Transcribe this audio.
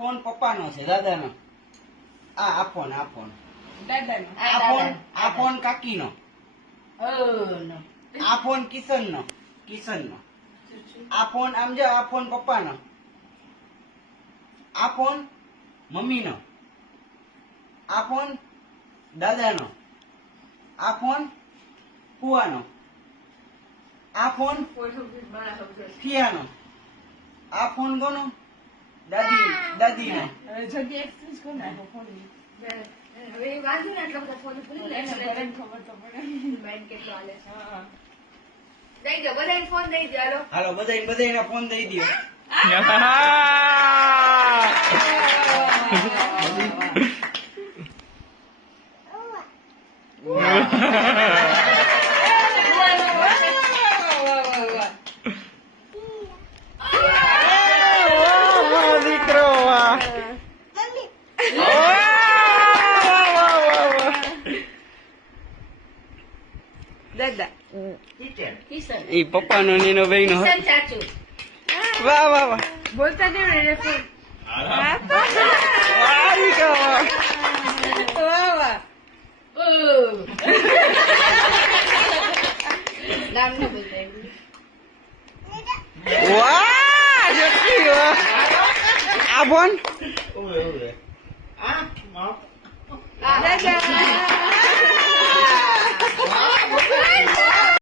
Phone પપ્પાનો છે, દાદાનો. આ ફોન દાદાનો. આ ફોન કાકીનો. આ ફોન કિશનનો. આ ફોન આમ જો, આ ફોન પપ્પાનો. આ ફોન મમ્મીનો. આ ફોન દાદાનો. આ ફોન ફુવાનો. આ ફોન ફિયાનો. આ ફોન કોનો? દાદીનો. જગ્યા એક્સચેન્જ કરી નાખો ફોનની. હવે વાંધો ને એટલા બધા ફોન ભૂલી લે એને ખબર તો પડે. બેન કેટલો હાલે છે. હા. દઈ દો બધાને ફોન દઈ દો. હાલો બધાને ફોન દઈ દો. દીકરો દાદા કિશન ઈ પપ્પાનો ને એનો ભાઈનો. કિશન ચાચુ વાહ વાહ વાહ. બોલતા નહીં ને ફોન. વાહ દીકરો વાહ. વાહ વાહ. નામ ન બોલતા. વાહ જકી વાહ. આ ફોન દાદા